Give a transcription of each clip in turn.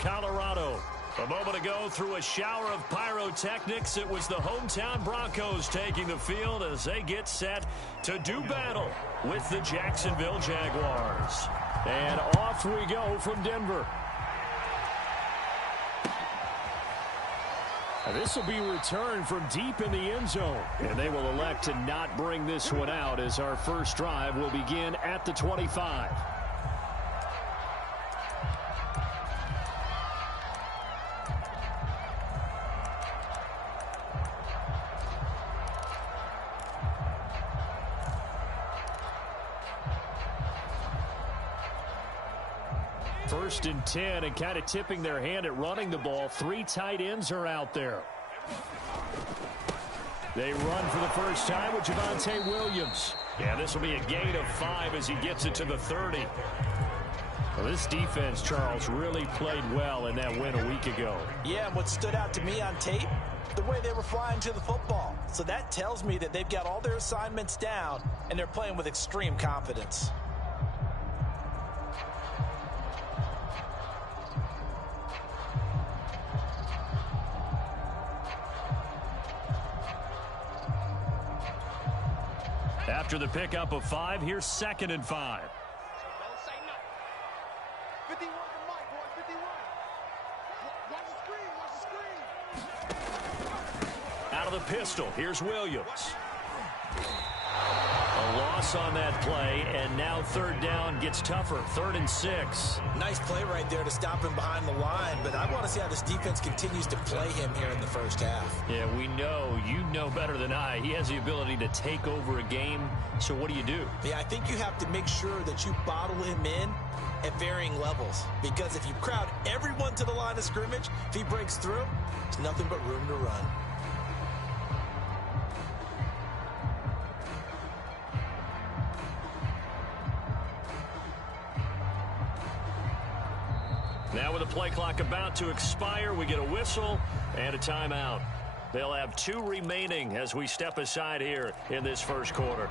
Colorado. A moment ago, through a shower of pyrotechnics, it was the hometown Broncos taking the field as they get set to do battle with the Jacksonville Jaguars. And off we go from Denver. This will be returned from deep in the end zone. And they will elect to not bring this one out as our first drive will begin at the 25. First and 10, and kind of tipping their hand at running the ball. 3 tight ends are out there. They run for the first time with Javonte Williams. Yeah, this will be a gain of 5 as he gets it to the 30. Well, this defense, Charles, really played well in that win a week ago. Yeah, and what stood out to me on tape, the way they were flying to the football. So that tells me that they've got all their assignments down, and they're playing with extreme confidence. After the pickup of 5, here's 2nd and 5. Don't say nothing. 51 to Mike, boy, 51. Watch the screen, watch the screen. Out of the pistol, here's Williams. A loss on that play, and now 3rd down gets tougher. 3rd and 6. Nice play right there to stop him behind the line, but I want to see how this defense continues to play him here in the first half. Yeah, we know, you know better than I, he has the ability to take over a game, so what do? Yeah, I think you have to make sure that you bottle him in at varying levels, because if you crowd everyone to the line of scrimmage, if he breaks through, there's nothing but room to run. Now with the play clock about to expire, we get a whistle and a timeout. They'll have 2 remaining as we step aside here in this first quarter.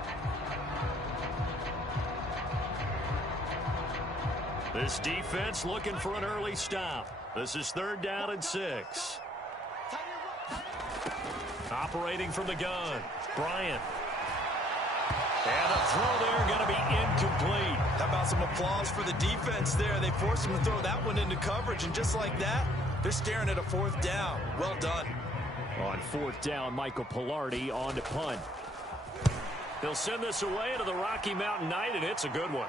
This defense looking for an early stop. This is 3rd down and 6. Operating from the gun, Bryant. And the throw there going to be incomplete. How about some applause for the defense there? They forced him to throw that one into coverage, and just like that, they're staring at a 4th down. Well done. On 4th down, Michael Pilardi on to punt. They'll send this away to the Rocky Mountain Knight, and it's a good one.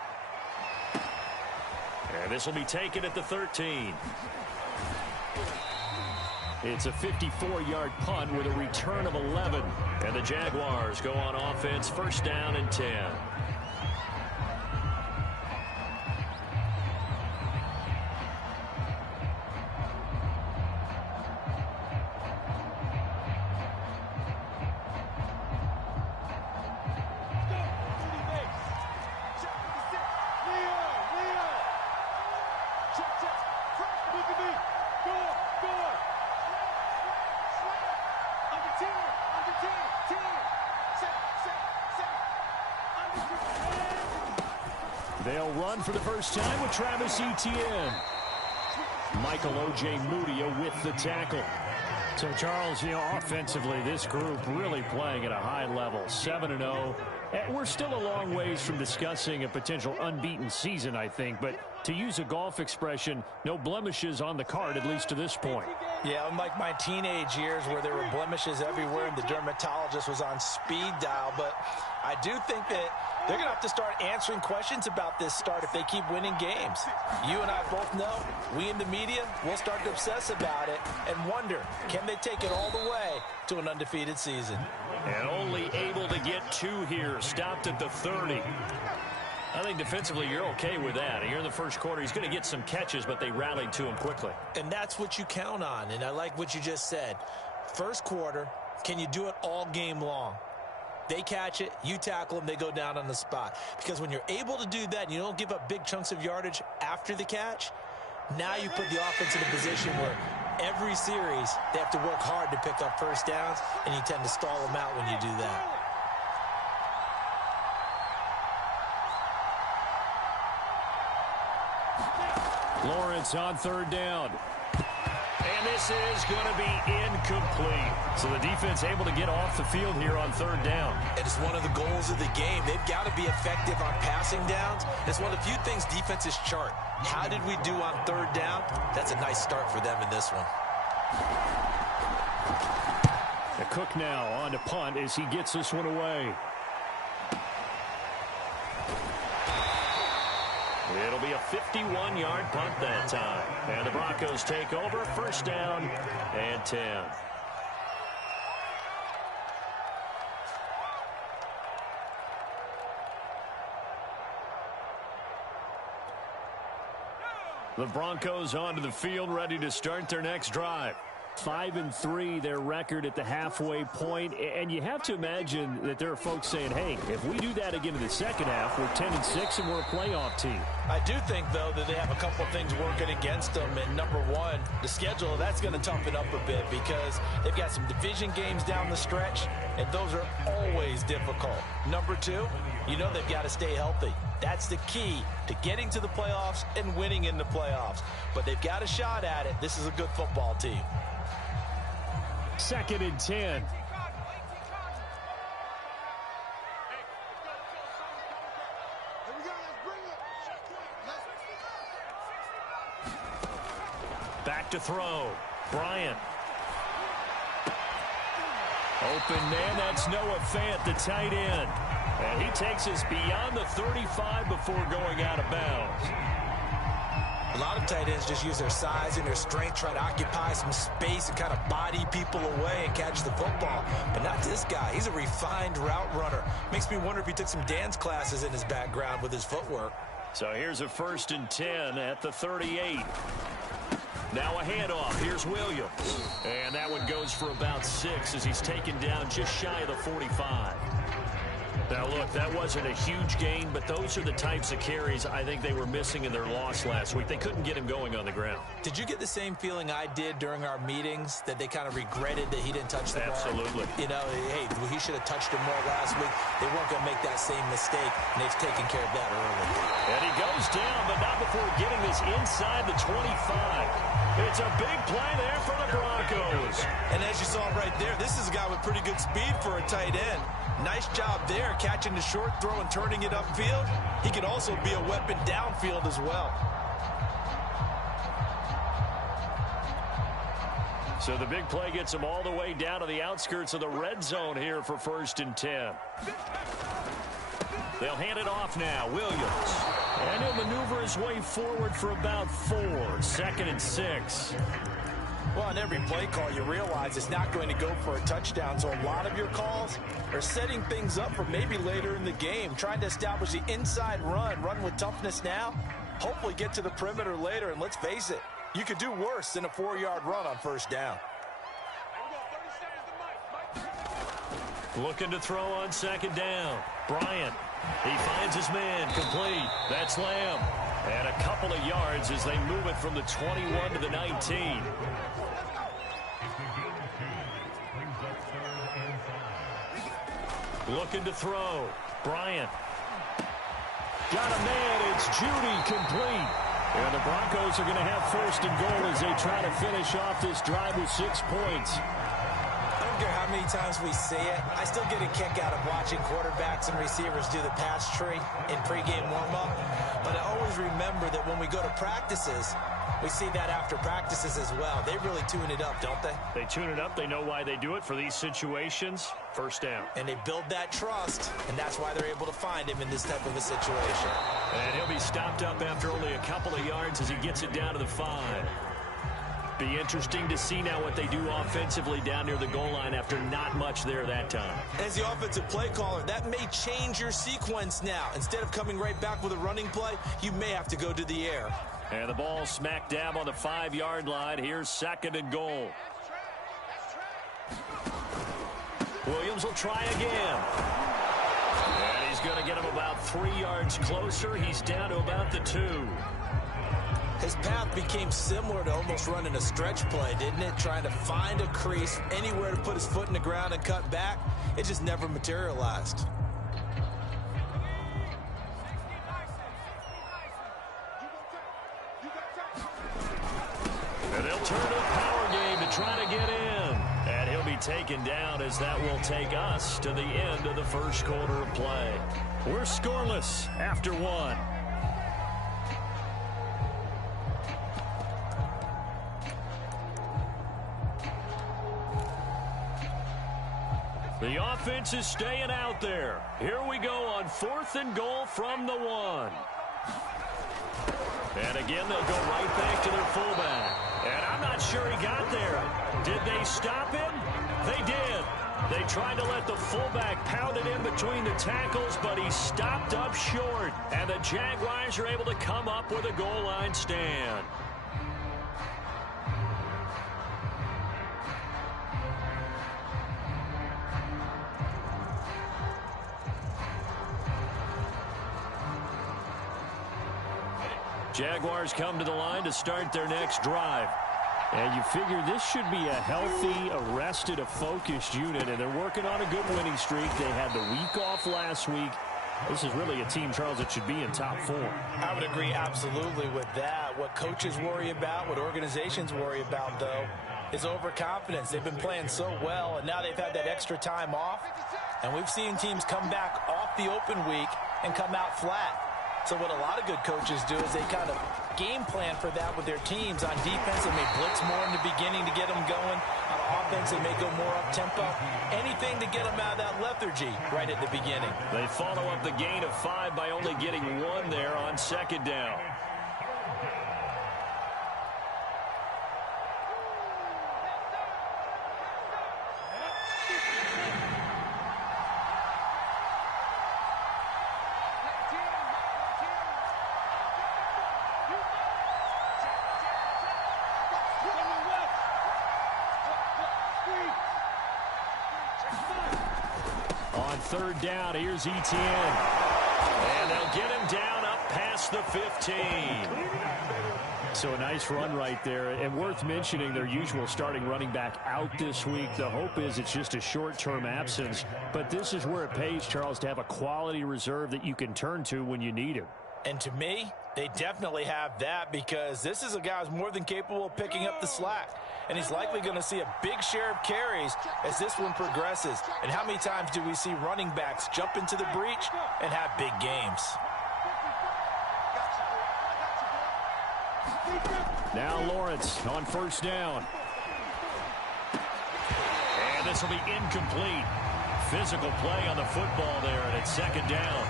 And this will be taken at the 13. It's a 54-yard punt with a return of 11. And the Jaguars go on offense, 1st down and 10. They'll run for the first time with Travis Etienne. Michael O.J. Mudia with the tackle. So, Charles, offensively, this group really playing at a high level, 7-0. We're still a long ways from discussing a potential unbeaten season, I think. But to use a golf expression, no blemishes on the card, at least to this point. Yeah, unlike my teenage years where there were blemishes everywhere and the dermatologist was on speed dial. But I do think that they're going to have to start answering questions about this start if they keep winning games. You and I both know, we in the media, we'll start to obsess about it and wonder, can they take it all the way to an undefeated season? And only able to get 2 here, stopped at the 30. I think defensively you're okay with that. Here in the first quarter, he's going to get some catches, but they rallied to him quickly. And that's what you count on, and I like what you just said. First quarter, can you do it all game long? They catch it, you tackle them, they go down on the spot. Because when you're able to do that and you don't give up big chunks of yardage after the catch, now you put the offense in a position where every series they have to work hard to pick up first downs, and you tend to stall them out when you do that. Lawrence on third down. And this is going to be incomplete. So the defense able to get off the field here on third down. And it's one of the goals of the game. They've got to be effective on passing downs. It's one of the few things defenses chart. How did we do on third down? That's a nice start for them in this one. The Cook now on to punt as he gets this one away. It'll be a 51-yard punt that time. And the Broncos take over, first down and 10. The Broncos onto the field, ready to start their next drive. 5-3, their record at the halfway point. And you have to imagine that there are folks saying, hey, if we do that again in the second half, we're 10-6 and we're a playoff team. I do think, though, that they have a couple of things working against them. And number one, the schedule, that's going to toughen up a bit because they've got some division games down the stretch, and those are always difficult. Number two, you know they've got to stay healthy. That's the key to getting to the playoffs and winning in the playoffs. But they've got a shot at it. This is a good football team. 2nd and 10. Back to throw. Bryant. Open man, that's Noah Fant, the tight end. And he takes us beyond the 35 before going out of bounds. A lot of tight ends just use their size and their strength, try to occupy some space and kind of body people away and catch the football. But not this guy. He's a refined route runner. Makes me wonder if he took some dance classes in his background with his footwork. So here's a 1st and 10 at the 38. Now a handoff. Here's Williams. And that one goes for about 6 as he's taken down just shy of the 45. Now, look, that wasn't a huge gain, but those are the types of carries I think they were missing in their loss last week. They couldn't get him going on the ground. Did you get the same feeling I did during our meetings, that they kind of regretted that he didn't touch the ball? Absolutely. You know, hey, he should have touched him more last week. They weren't going to make that same mistake, and they've taken care of that early. And he goes down, but not before getting this inside the 25. It's a big play there for the Broncos. And as you saw right there, this is a guy with pretty good speed for a tight end. Nice job there, catching the short throw and turning it upfield. He can also be a weapon downfield as well. So the big play gets him all the way down to the outskirts of the red zone here for 1st and 10. They'll hand it off now. Williams. And he'll maneuver his way forward for about 4. 2nd and 6. Well, on every play call, you realize it's not going to go for a touchdown. So a lot of your calls are setting things up for maybe later in the game, trying to establish the inside run with toughness now, hopefully get to the perimeter later. And let's face it, you could do worse than a 4-yard run on 1st down. Looking to throw on 2nd down. Bryant. He finds his man complete. That's Lamb. And a couple of yards as they move it from the 21 to the 19. Looking to throw. Bryant. Got a man. It's Judy complete. And the Broncos are going to have 1st and goal as they try to finish off this drive with 6 points. I don't care how many times we see it. I still get a kick out of watching quarterbacks and receivers do the pass tree in pregame warm-up. But I always remember that when we go to practices, we see that after practices as well. They really tune it up, don't they? They tune it up. They know why they do it for these situations. 1st down. And they build that trust, and that's why they're able to find him in this type of a situation. And he'll be stopped up after only a couple of yards as he gets it down to the 5. Be interesting to see now what they do offensively down near the goal line after not much there that time. As the offensive play caller, that may change your sequence now. Instead of coming right back with a running play, you may have to go to the air. And the ball smack dab on the 5-yard line. Here's 2nd and goal. Williams will try again. And he's going to get him about 3 yards closer. He's down to about the 2. His path became similar to almost running a stretch play, didn't it? Trying to find a crease, anywhere to put his foot in the ground and cut back. It just never materialized. And they'll turn to the power game to try to get in. And he'll be taken down as that will take us to the end of the first quarter of play. We're scoreless after one. The offense is staying out there. Here we go on 4th and goal from the 1. And again, they'll go right back to their fullback. And I'm not sure he got there. Did they stop him? They did. They tried to let the fullback pound it in between the tackles, but he stopped up short. And the Jaguars are able to come up with a goal line stand. Jaguars come to the line to start their next drive. And you figure this should be a healthy, arrested, a focused unit, and they're working on a good winning streak. They had the week off last week. This is really a team, Charles, that should be in top form. I would agree absolutely with that. What coaches worry about, what organizations worry about, though, is overconfidence. They've been playing so well, and now they've had that extra time off. And we've seen teams come back off the open week and come out flat. So what a lot of good coaches do is they kind of game plan for that with their teams. On defense, they may blitz more in the beginning to get them going. On offense, they may go more up-tempo. Anything to get them out of that lethargy right at the beginning. They follow up the gain of 5 by only getting 1 there on 2nd down. On 3rd down, here's Etienne. And they'll get him down up past the 15. So a nice run right there. And worth mentioning, their usual starting running back out this week. The hope is it's just a short-term absence. But this is where it pays, Charles, to have a quality reserve that you can turn to when you need him. And to me, they definitely have that, because this is a guy who's more than capable of picking up the slack. And he's likely going to see a big share of carries as this one progresses. And how many times do we see running backs jump into the breach and have big games? Now Lawrence on 1st down. And this will be incomplete. Physical play on the football there, and it's 2nd down.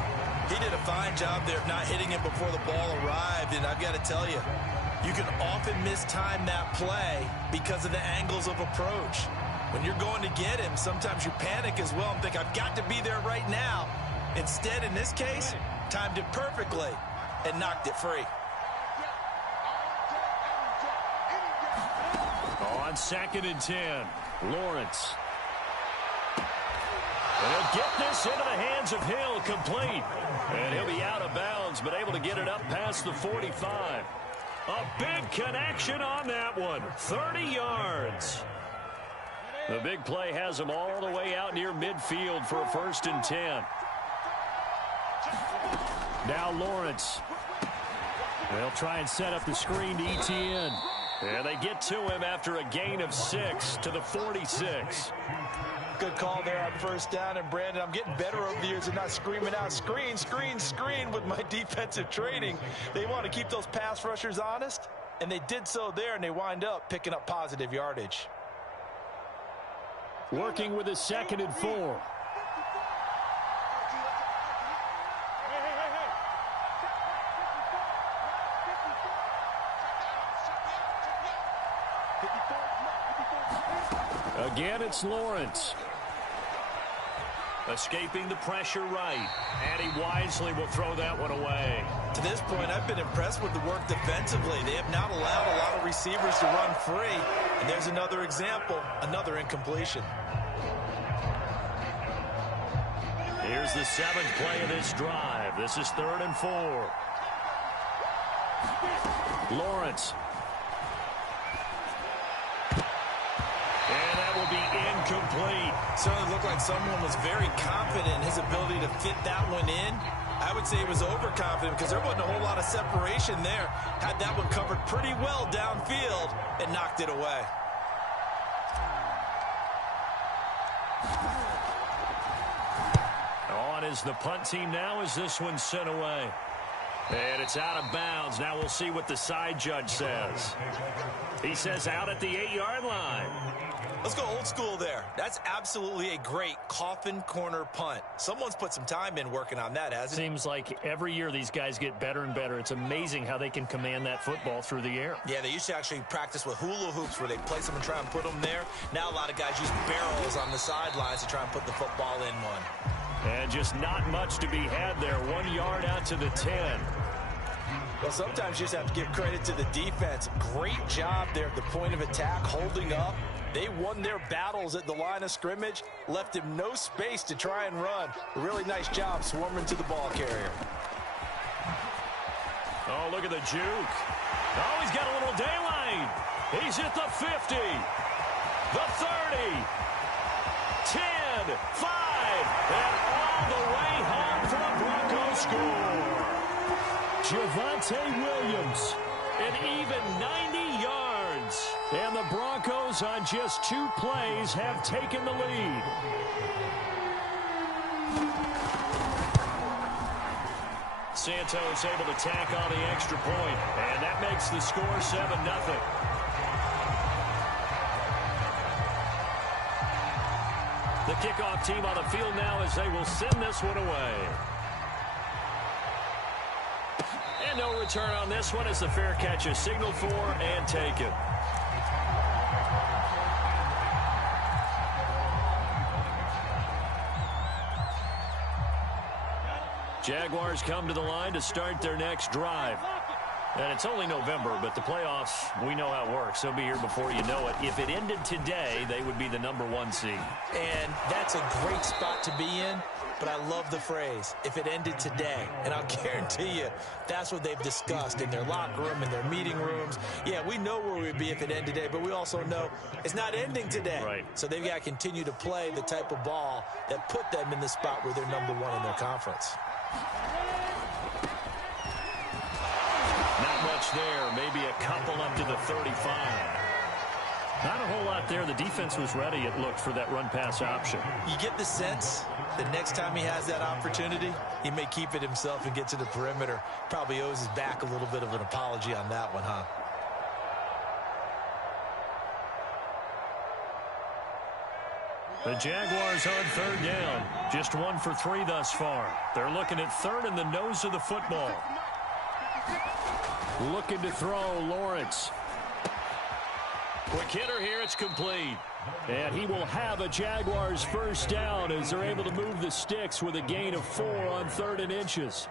He did a fine job there of not hitting him before the ball arrived. And I've got to tell you, you can often mistime that play because of the angles of approach. When you're going to get him, sometimes you panic as well and think, I've got to be there right now. Instead, in this case, timed it perfectly and knocked it free. On 2nd and 10, Lawrence. And he'll get this into the hands of Hill, complete. And he'll be out of bounds, but able to get it up past the 45. A big connection on that one. 30 yards. The big play has him all the way out near midfield for a 1st and 10. Now Lawrence. They'll try and set up the screen to Etienne. And they get to him after a gain of 6 to the 46. Good call there on 1st down. And Brandon, I'm getting better over the years and not screaming out screen, screen, screen with my defensive training. They want to keep those pass rushers honest, and they did so there, and they wind up picking up positive yardage. Working with a 2nd and 4. Again, it's Lawrence. Escaping the pressure right. And he wisely will throw that one away. To this point, I've been impressed with the work defensively. They have not allowed a lot of receivers to run free. And there's another example, another incompletion. Here's the 7th play of this drive. This is 3rd and 4. Lawrence. And that will be incomplete. Certainly looked like someone was very confident in his ability to fit that one in. I would say he was overconfident because there wasn't a whole lot of separation there. Had that one covered pretty well downfield and knocked it away. On is the punt team now as this one's sent away. And it's out of bounds. Now we'll see what the side judge says. He says out at the 8-yard line. Let's go old school there. That's absolutely a great coffin corner punt. Someone's put some time in working on that, hasn't it? Seems like every year these guys get better and better. It's amazing how they can command that football through the air. Yeah, they used to actually practice with hula hoops where they place them and try and put them there. Now a lot of guys use barrels on the sidelines to try and put the football in one. And just not much to be had there. 1 yard out to the 10. Well, sometimes you just have to give credit to the defense. Great job there at the point of attack, holding up. They won their battles at the line of scrimmage, left him no space to try and run. A really nice job swarming to the ball carrier. Oh, look at the juke. Oh, he's got a little daylight. He's at the 50, the 30, 10, 5, and all the way home for the Broncos score. Javonte Williams, an even 90 yards. And the Broncos on just 2 plays have taken the lead. Santos able to tack on the extra point, and that makes the score 7-0. The kickoff team on the field now as they will send this one away. And no return on this one as the fair catch is signaled for and taken. Jaguars come to the line to start their next drive. And it's only November, but the playoffs, we know how it works. They'll be here before you know it. If it ended today, they would be the #1 seed. And that's a great spot to be in, but I love the phrase, if it ended today. And I'll guarantee you, that's what they've discussed in their locker room, in their meeting rooms. Yeah, we know where we'd be if it ended today, but we also know it's not ending today. Right. So they've got to continue to play the type of ball that put them in the spot where they're #1 in their conference. Not much there. Maybe a couple up to the 35. Not a whole lot there. The defense was ready, it looked, for that run-pass option. You get the sense that next time he has that opportunity, he may keep it himself and get to the perimeter. Probably owes his back a little bit of an apology on that one, huh? The Jaguars on 3rd down. Just 1 for 3 thus far. They're looking at 3rd in the nose of the football. Looking to throw, Lawrence. Quick hitter here, it's complete. And he will have a Jaguars first down as they're able to move the sticks with a gain of 4 on 3rd and inches.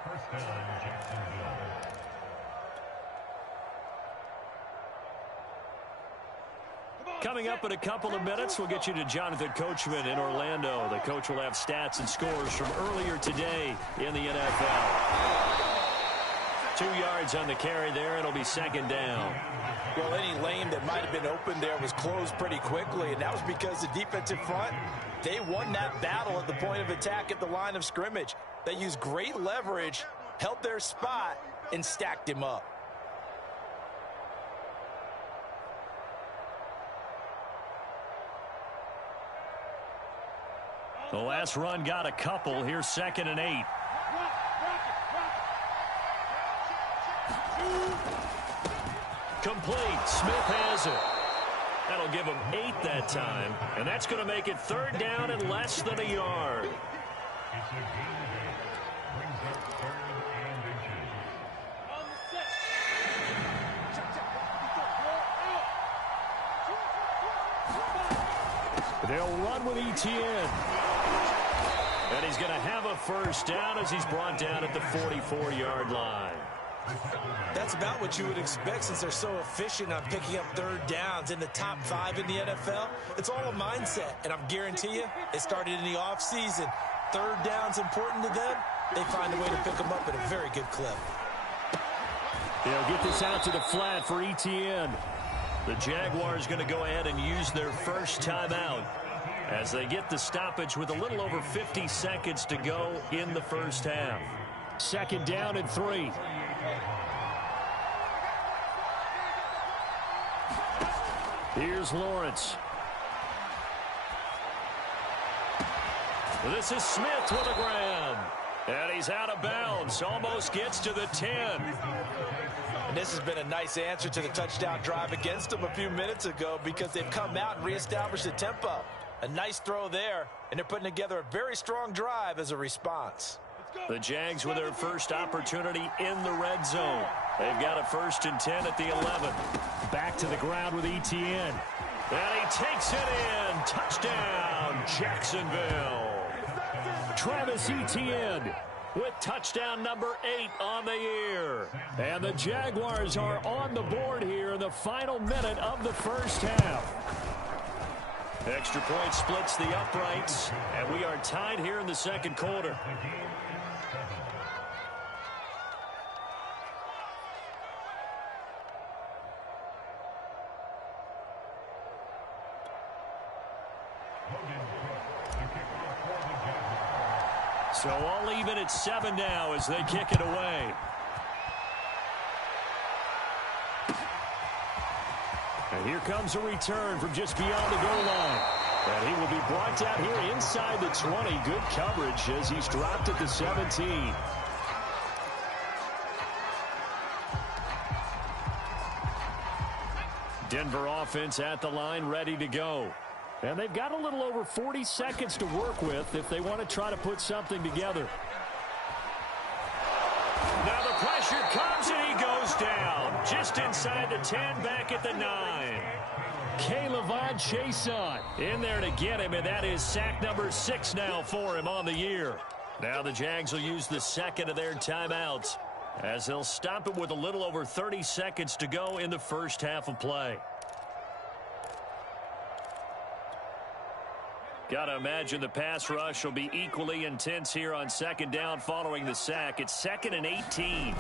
Coming up in a couple of minutes, we'll get you to Jonathan Coachman in Orlando. The coach will have stats and scores from earlier today in the NFL. 2 yards on the carry there. It'll be 2nd down. Well, any lane that might have been open there was closed pretty quickly, and that was because the defensive front, they won that battle at the point of attack at the line of scrimmage. They used great leverage, held their spot, and stacked him up. The last run got a couple. Here's 2nd and 8. Complete. Smith has it. That'll give him 8 that time. And that's going to make it 3rd down and less than a yard. They'll run with ETN. And he's going to have a first down as he's brought down at the 44-yard line. That's about what you would expect since they're so efficient on picking up 3rd downs in the top 5 in the NFL. It's all a mindset, and I guarantee you, it started in the offseason. 3rd down's important to them. They find a way to pick them up at a very good clip. They'll get this out to the flat for ETN. The Jaguars going to go ahead and use their first timeout as they get the stoppage with a little over 50 seconds to go in the first half. Second down and 3. Here's Lawrence. This is Smith with a grab. And he's out of bounds. Almost gets to the 10. And this has been a nice answer to the touchdown drive against them a few minutes ago because they've come out and reestablished the tempo. A nice throw there, and they're putting together a very strong drive as a response. The Jags with their first opportunity in the red zone. They've got a 1st and 10 at the 11. Back to the ground with Etienne. And he takes it in. Touchdown, Jacksonville. Travis Etienne with touchdown number 8 on the year. And the Jaguars are on the board here in the final minute of the first half. Extra point splits the uprights, and we are tied here in the second quarter. So all even at 7 now as they kick it away. And here comes a return from just beyond the goal line. And he will be brought down here inside the 20. Good coverage as he's dropped at the 17. Denver offense at the line, ready to go. And they've got a little over 40 seconds to work with if they want to try to put something together. Now the pressure comes and he goes down. Just inside the 10, back at the 9. K'Lavon Chaisson in there to get him, and that is sack number 6 now for him on the year. Now the Jags will use the second of their timeouts as they'll stop it with a little over 30 seconds to go in the first half of play. Got to imagine the pass rush will be equally intense here on second down following the sack. It's 2nd and 18.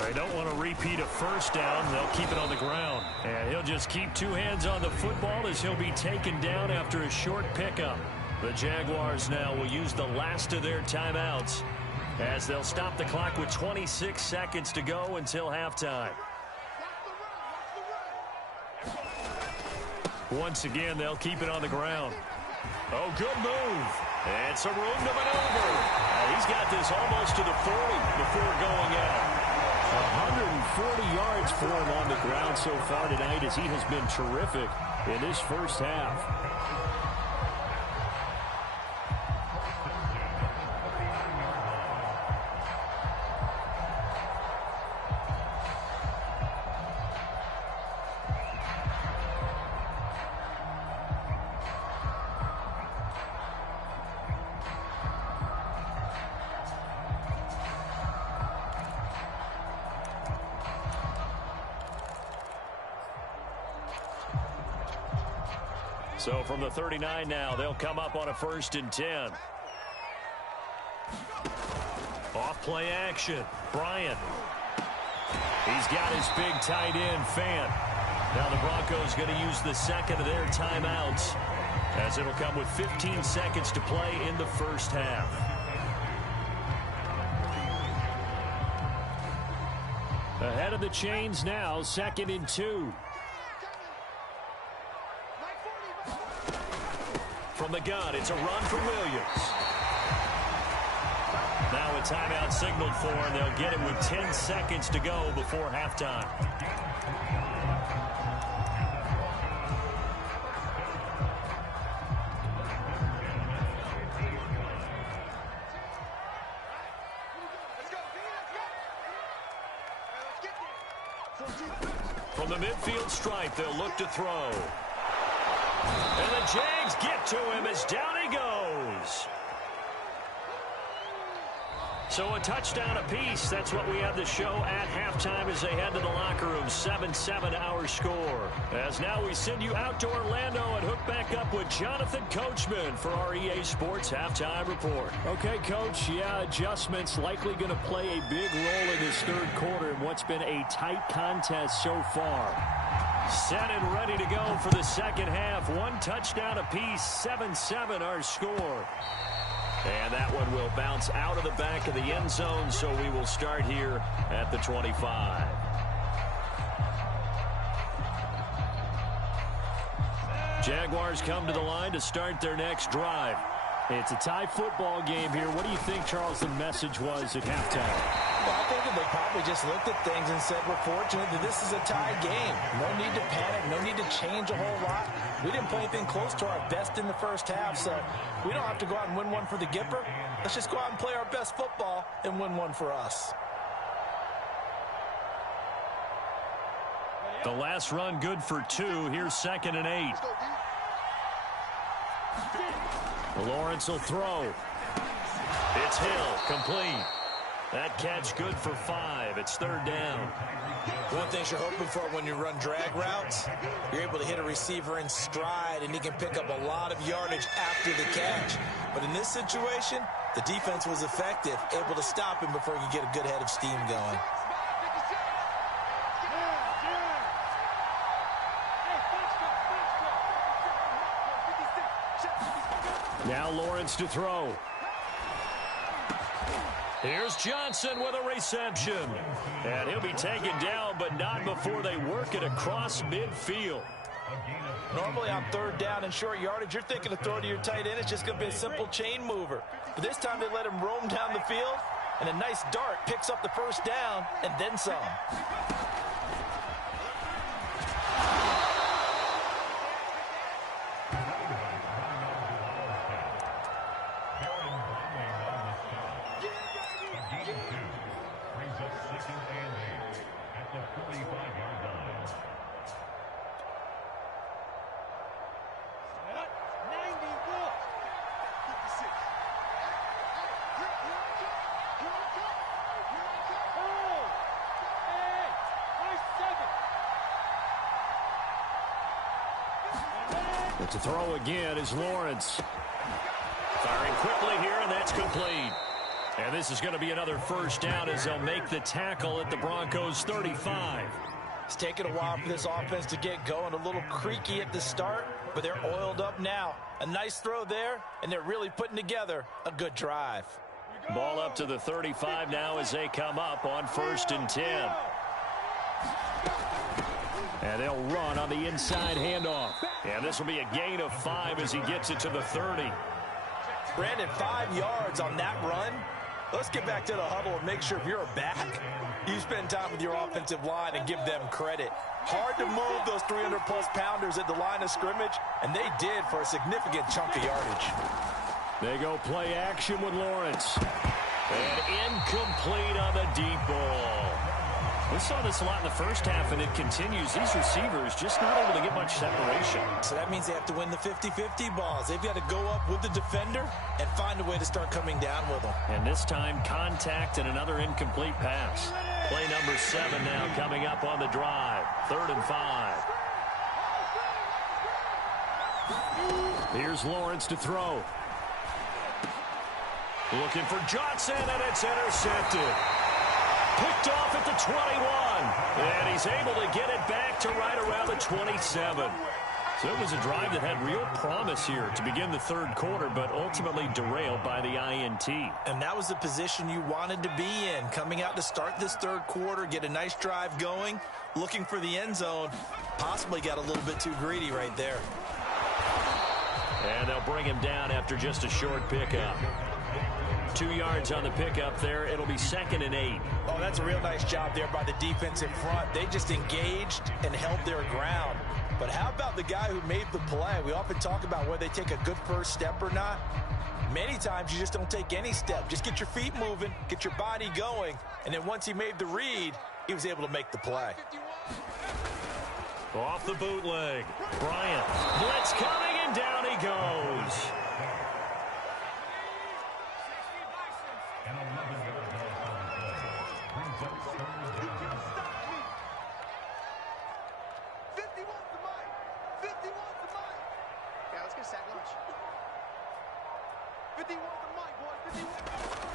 They don't want to repeat a first down. They'll keep it on the ground. And he'll just keep 2 hands on the football as he'll be taken down after a short pickup. The Jaguars now will use the last of their timeouts as they'll stop the clock with 26 seconds to go until halftime. Once again, they'll keep it on the ground. Oh, good move. And some room to maneuver. He's got this almost to the 40 before going out. 140 yards for him on the ground so far tonight as he has been terrific in this first half. So from the 39 now, they'll come up on a 1st and 10. Off play action. Bryant. He's got his big tight end, Fant. Now the Broncos going to use the second of their timeouts as it'll come with 15 seconds to play in the first half. Ahead of the chains now, 2nd and 2. From the gun, it's a run for Williams. Now a timeout signaled for, and they'll get it with 10 seconds to go before halftime. From the midfield stripe, they'll look to throw. And the Jags get to him as down he goes. So a touchdown apiece. That's what we have to show at halftime as they head to the locker room. 7-7 our score. As now we send you out to Orlando and hook back up with Jonathan Coachman for our EA Sports Halftime Report. Okay, Coach. Yeah, adjustments likely going to play a big role in this third quarter in what's been a tight contest so far. Set and ready to go for the second half. 1 touchdown apiece. 7-7 our score. And that one will bounce out of the back of the end zone, so we will start here at the 25. Jaguars come to the line to start their next drive. It's a tie football game here. What do you think, Charles, the message was at halftime? Well, I think that they probably just looked at things and said, we're fortunate that this is a tie game. No need to panic. No need to change a whole lot. We didn't play anything close to our best in the first half, so we don't have to go out and win one for the Gipper. Let's just go out and play our best football and win one for us. The last run good for 2. Here's 2nd and 8. Lawrence will throw. It's Hill, complete. That catch good for 5. It's 3rd down. One thing you're hoping for when you run drag routes, you're able to hit a receiver in stride, and he can pick up a lot of yardage after the catch. But in this situation, the defense was effective, able to stop him before he could get a good head of steam going. Now Lawrence to throw. Here's Johnson with a reception. And he'll be taken down, but not before they work it across midfield. Normally on 3rd down and short yardage, you're thinking to throw to your tight end. It's just going to be a simple chain mover. But this time they let him roam down the field, and a nice dart picks up the 1st down and then some. But to throw again is Lawrence. Firing quickly here, and that's complete. And this is going to be another 1st down as they'll make the tackle at the Broncos 35. It's taken a while for this offense to get going. A little creaky at the start, but they're oiled up now. A nice throw there, and they're really putting together a good drive. Ball up to the 35 now as they come up on 1st and 10. And they'll run on the inside handoff. And this will be a gain of 5 as he gets it to the 30. Brandon, 5 yards on that run. Let's get back to the huddle and make sure if you're a back, you spend time with your offensive line and give them credit. Hard to move those 300-plus pounders at the line of scrimmage, and they did for a significant chunk of yardage. They go play action with Lawrence. And incomplete on the deep ball. We saw this a lot in the first half, and it continues. These receivers just not able to get much separation. So that means they have to win the 50-50 balls. They've got to go up with the defender and find a way to start coming down with them. And this time, contact and another incomplete pass. Play number 7 now coming up on the drive. 3rd and 5. Here's Lawrence to throw. Looking for Johnson, and it's intercepted. Picked off at the 21. And he's able to get it back to right around the 27. So it was a drive that had real promise here to begin the 3rd quarter, but ultimately derailed by the INT. And that was the position you wanted to be in, coming out to start this 3rd quarter, get a nice drive going, looking for the end zone. Possibly got a little bit too greedy right there. And they'll bring him down after just a short pickup. 2 yards on the pickup there. It'll be 2nd and 8. Oh, that's a real nice job there by the defensive front. They just engaged and held their ground. But how about the guy who made the play? We often talk about whether they take a good first step or not. Many times you just don't take any step. Just get your feet moving, get your body going, and then once he made the read, he was able to make the play. Off the bootleg. Bryant. Blitz coming, and down he goes.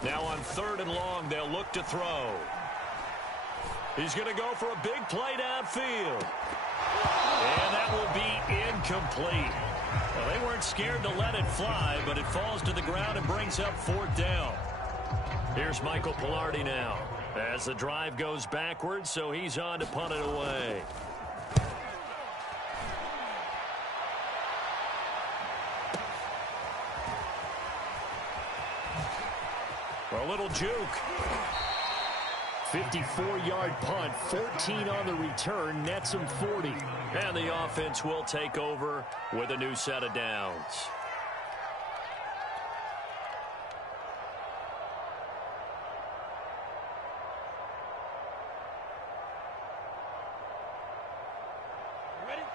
Now on 3rd and long, they'll look to throw. He's going to go for a big play downfield. And that will be incomplete. Well, they weren't scared to let it fly, but it falls to the ground and brings up 4th down. Here's Michael Pilardi now as the drive goes backwards, so he's on to punt it away. A little juke. 54-yard punt, 14 on the return, nets him 40. And the offense will take over with a new set of downs.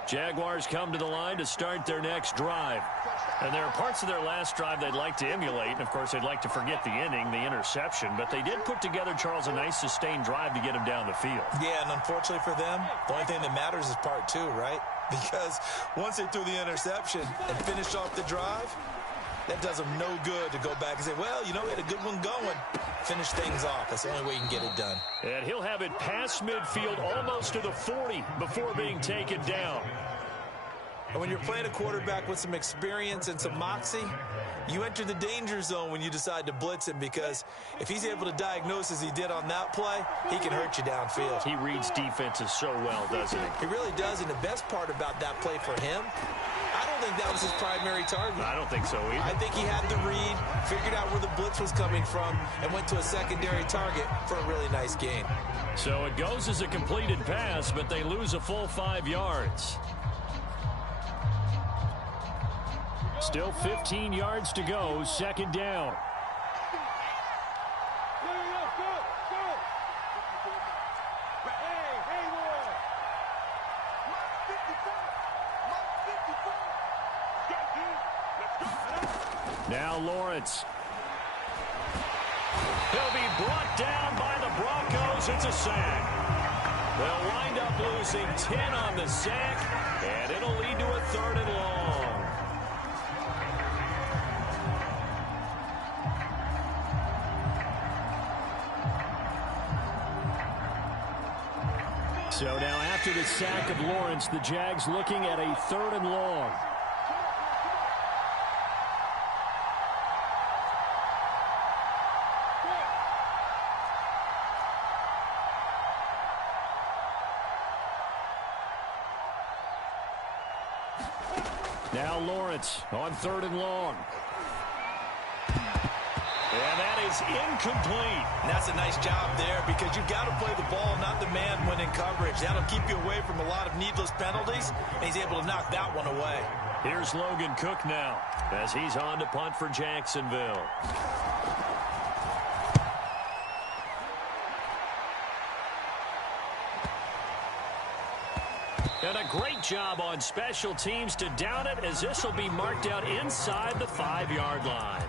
Jaguars come to the line to start their next drive. And there are parts of their last drive they'd like to emulate. And, of course, they'd like to forget the inning, the interception. But they did put together, Charles, a nice sustained drive to get him down the field. Yeah, and unfortunately for them, the only thing that matters is part 2, right? Because once they threw the interception and finished off the drive, that does them no good to go back and say, well, you know, we had a good one going. Finish things off. That's the only way you can get it done. And he'll have it past midfield almost to the 40 before being taken down. And when you're playing a quarterback with some experience and some moxie, you enter the danger zone when you decide to blitz him, because if he's able to diagnose as he did on that play, he can hurt you downfield. He reads defenses so well, doesn't he? He really does, and the best part about that play for him, I don't think that was his primary target. I don't think so either. I think he had the read, figured out where the blitz was coming from, and went to a secondary target for a really nice gain. So it goes as a completed pass, but they lose a full 5 yards. Still 15 yards to go, 2nd down. Now Lawrence. He'll be brought down by the Broncos. It's a sack. They'll wind up losing 10 on the sack, and it'll lead to a 3rd and long. So now after the sack of Lawrence, the Jags looking at a 3rd and long. Now Lawrence on 3rd and long. And that is incomplete. And that's a nice job there, because you've got to play the ball, not the man when in coverage. That'll keep you away from a lot of needless penalties, and he's able to knock that one away. Here's Logan Cook now as he's on to punt for Jacksonville. And a great job on special teams to down it, as this will be marked out inside the 5-yard line.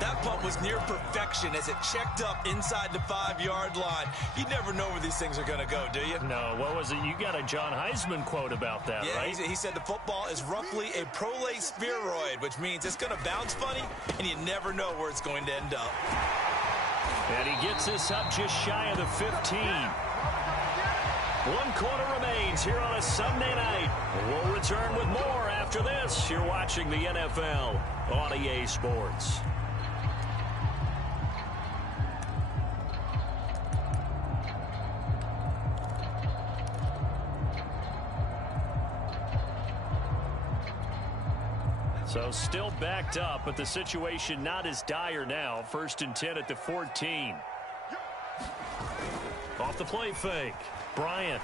That punt was near perfection as it checked up inside the 5-yard line. You never know where these things are going to go, do you? No, what was it? You got a John Heisman quote about that, yeah, right? He said the football is roughly a prolate spheroid, which means it's going to bounce funny, and you never know where it's going to end up. And he gets this up just shy of the 15. 1 quarter remains here on a Sunday night. We'll return with more after this. You're watching the NFL on EA Sports. So still backed up, but the situation not as dire now. 1st and 10 at the 14. Off the play fake. Bryant.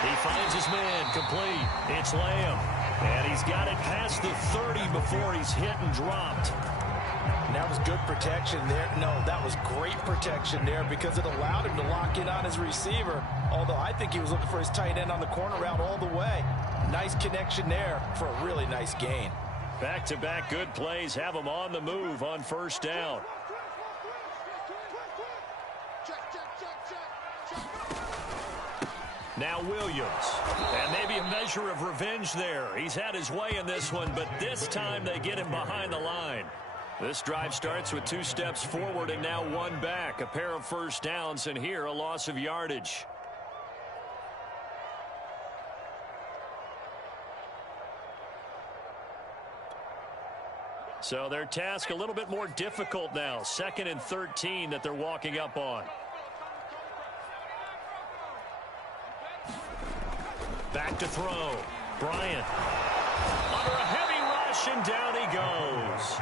He finds his man complete. It's Lamb. And he's got it past the 30 before he's hit and dropped. And that was good protection there. No, that was great protection there, because it allowed him to lock in on his receiver. Although I think he was looking for his tight end on the corner route all the way. Nice connection there for a really nice gain. Back-to-back good plays have him on the move on 1st down. Now Williams. And maybe a measure of revenge there. He's had his way in this one, but this time they get him behind the line. This drive starts with 2 steps forward and now 1 back. A pair of 1st downs, and here a loss of yardage. So their task a little bit more difficult now. 2nd and 13 that they're walking up on. Back to throw. Bryant. Under a heavy rush, and down he goes.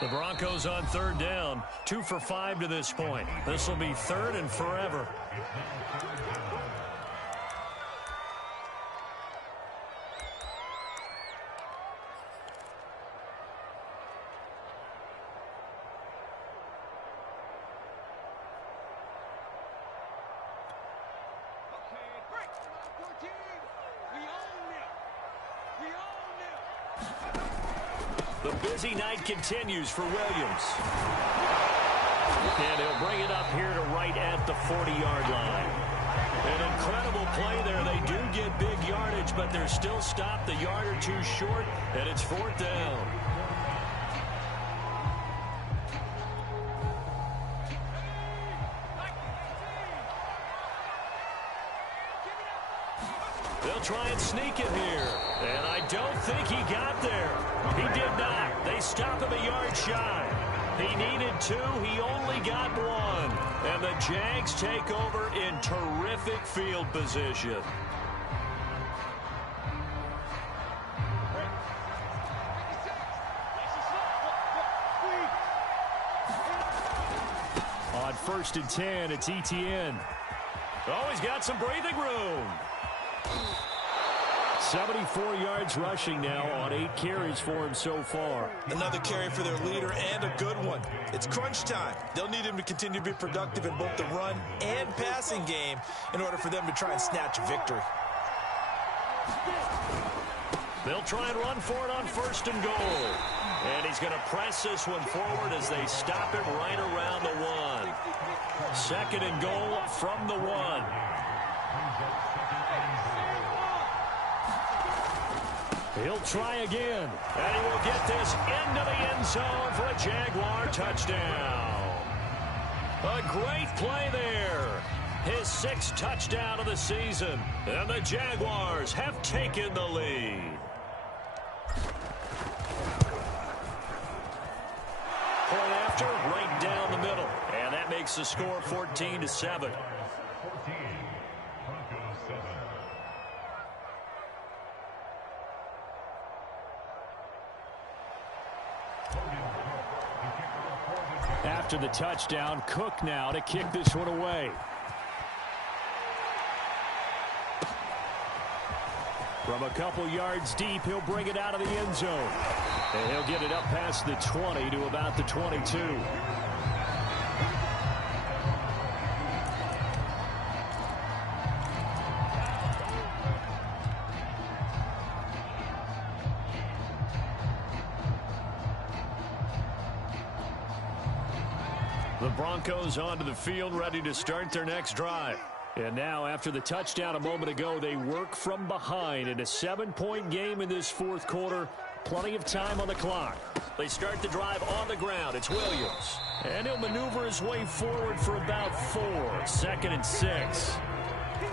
The Broncos on 3rd down. 2 for 5 to this point. This will be 3rd and forever. The busy night continues for Williams. And he'll bring it up here to right at the 40-yard line. An incredible play there. They do get big yardage, but they're still stopped a yard or two short, and it's 4th down. They'll try and sneak it here. And I don't think he got there. He did not. They stop him a yard shy. He needed 2. He only got 1. And the Jags take over in terrific field position. On 1st and 10, it's ETN. Oh, he's got some breathing room. 74 yards rushing now on 8 carries for him so far. Another carry for their leader, and a good one. It's crunch time. They'll need him to continue to be productive in both the run and passing game in order for them to try and snatch a victory. They'll try and run for it on 1st and goal. And he's going to press this one forward as they stop him right around the 1. 2nd and goal from the 1. He'll try again, and he will get this into the end zone for a Jaguar touchdown. A great play there. His 6th touchdown of the season, and the Jaguars have taken the lead. Point after, right down the middle, and that makes the score 14-7. After the touchdown, Cook now to kick this one away. From a couple yards deep, he'll bring it out of the end zone. And he'll get it up past the 20 to about the 22. The Broncos onto the field, ready to start their next drive. And now, after the touchdown a moment ago, they work from behind in a 7-point game in this 4th quarter. Plenty of time on the clock. They start the drive on the ground. It's Williams. And he'll maneuver his way forward for about 4. 2nd and 6.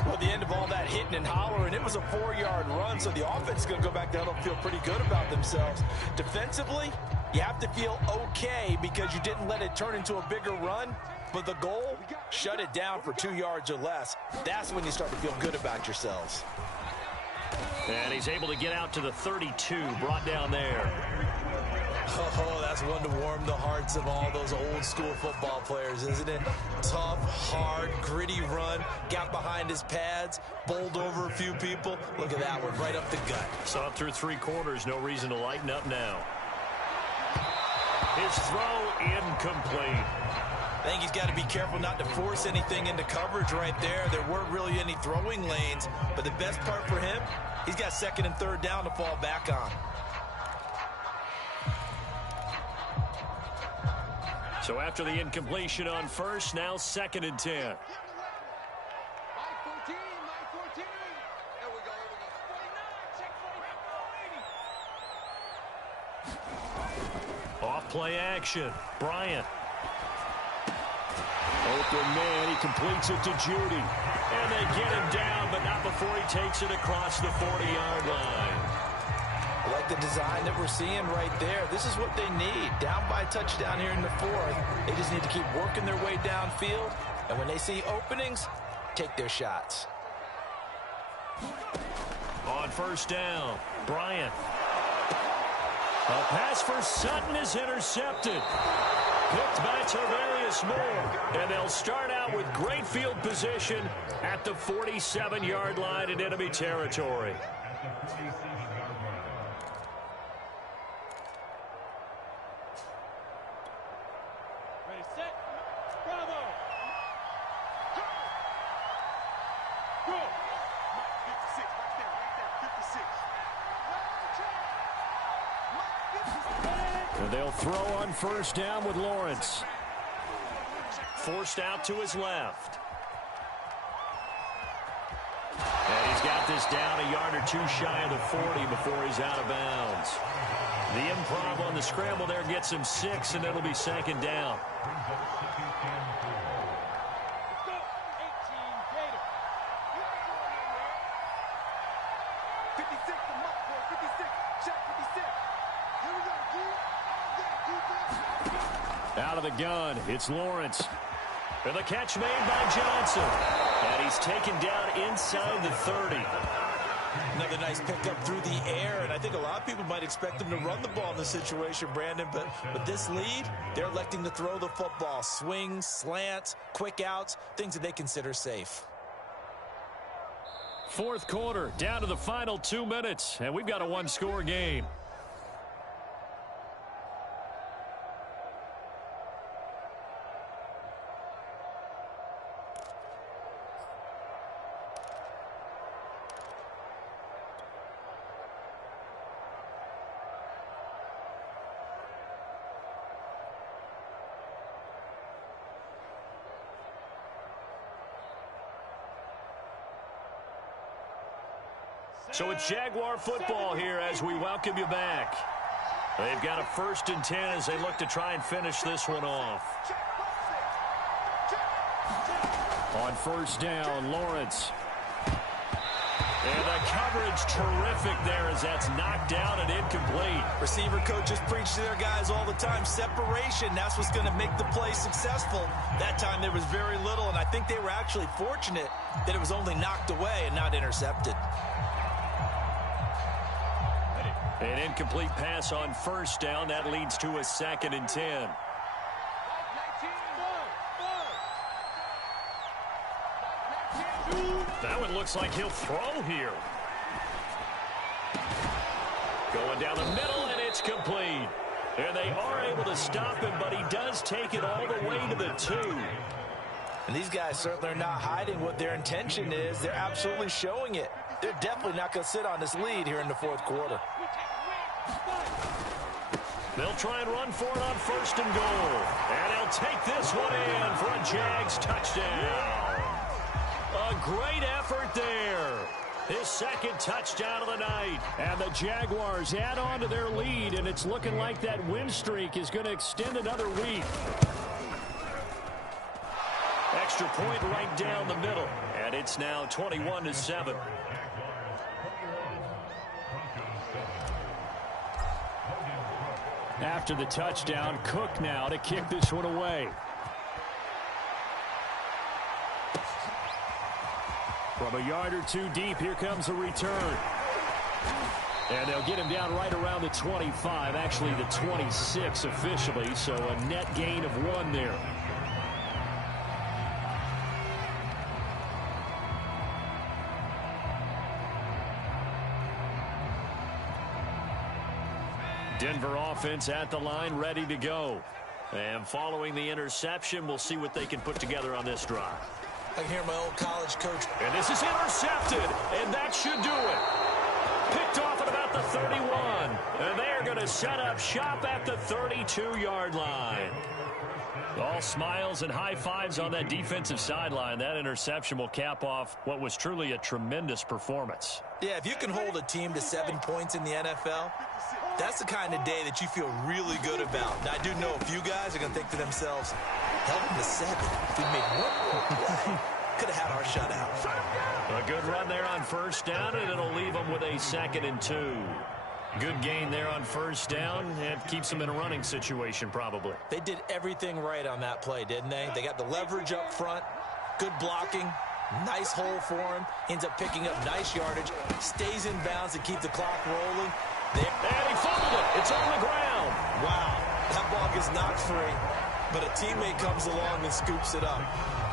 Well, at the end of all that hitting and hollering, it was a 4-yard run, so the offense is going to go back down and feel pretty good about themselves. Defensively, you have to feel okay because you didn't let it turn into a bigger run. But the goal, shut it down for 2 yards or less. That's when you start to feel good about yourselves. And he's able to get out to the 32, brought down there. Oh, that's one to warm the hearts of all those old school football players, isn't it? Tough, hard, gritty run, got behind his pads, bowled over a few people. Look at that one, right up the gut. Saw through 3 quarters, no reason to lighten up now. His throw incomplete. I think he's got to be careful not to force anything into coverage right there. There weren't really any throwing lanes, but the best part for him, he's got 2nd and 3rd down to fall back on. So after the incompletion on 1st, now 2nd and 10. Off play action. Bryant. Open man, he completes it to Judy. And they get him down, but not before he takes it across the 40-yard line. I like the design that we're seeing right there. This is what they need. Down by a touchdown here in the fourth. They just need to keep working their way downfield. And when they see openings, take their shots. On first down, Bryant. A pass for Sutton is intercepted. Picked by Tarvarius Moore. And they'll start out with great field position at the 47-yard line in enemy territory. Ready, set, bravo. Go. 56, right there, 56. And they'll throw on first down with Lawrence. Forced out to his left. And he's got this down a yard or two shy of the 40 before he's out of bounds. The improv on the scramble there gets him 6, and it'll be second down. Go. 18, Gator. 56, the mark, boy, 56. Check 56. Here we go, G. Out of the gun, it's Lawrence. And the catch made by Johnson. And he's taken down inside the 30. Another nice pickup through the air, and I think a lot of people might expect them to run the ball in this situation, Brandon, but with this lead, they're electing to throw the football. Swings, slants, quick outs, things that they consider safe. Fourth quarter, down to the final 2 minutes, and we've got a one-score game. So it's Jaguar football here as we welcome you back. They've got a 1st and 10 as they look to try and finish this one off. On first down, Lawrence. And the coverage terrific there as that's knocked down and incomplete. Receiver coaches preach to their guys all the time. Separation, that's what's going to make the play successful. That time there was very little, and I think they were actually fortunate that it was only knocked away and not intercepted. An incomplete pass on first down. That leads to a 2nd and 10. That one looks like he'll throw here. Going down the middle, and it's complete. And they are able to stop him, but he does take it all the way to the 2. And these guys certainly are not hiding what their intention is. They're absolutely showing it. They're definitely not going to sit on this lead here in the fourth quarter. They'll try and run for it on 1st and goal. And they'll take this one in for a Jags touchdown. A great effort there. His 2nd touchdown of the night. And the Jaguars add on to their lead, and it's looking like that win streak is going to extend another week. Extra point right down the middle. And it's now 21-7. After the touchdown, Cook now to kick this one away. From a yard or two deep, here comes a return. And they'll get him down right around the 25, actually the 26 officially, so a net gain of 1 there. Denver offense at the line, ready to go. And following the interception, we'll see what they can put together on this drive. I can hear my old college coach. And this is intercepted, and that should do it. Picked off at about the 31. And they're going to set up shop at the 32-yard line. All smiles and high fives on that defensive sideline. That interception will cap off what was truly a tremendous performance. Yeah, if you can hold a team to 7 points in the NFL, that's the kind of day that you feel really good about. Now, I do know a few guys are going to think to themselves, held them to 7. If we made 1 more play, could have had our shutout. A good run there on first down, and it'll leave them with a 2nd and 2. Good gain there on first down, and keeps them in a running situation probably. They did everything right on that play, didn't they? They got the leverage up front, good blocking, nice hole for him, ends up picking up nice yardage, stays in bounds to keep the clock rolling. And he fumbled it. It's on the ground. Wow, that ball gets knocked free, but a teammate comes along and scoops it up.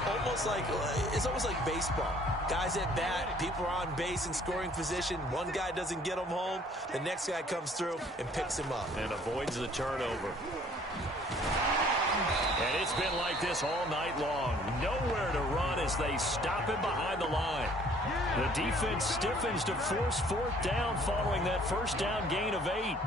It's almost like baseball. Guys at bat, people are on base in scoring position. One guy doesn't get him home. The next guy comes through and picks him up. And avoids the turnover. And it's been like this all night long. Nowhere to run as they stop him behind the line. The defense stiffens to force fourth down following that first down gain of 8.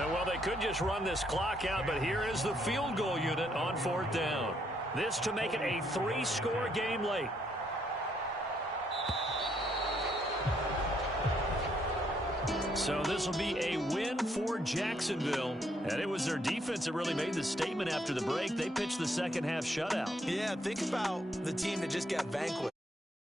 And well, they could just run this clock out, but here is the field goal unit on fourth down. This to make it a 3-score game late. So this will be a win for Jacksonville. And it was their defense that really made the statement after the break. They pitched the second half shutout. Yeah, think about the team that just got vanquished.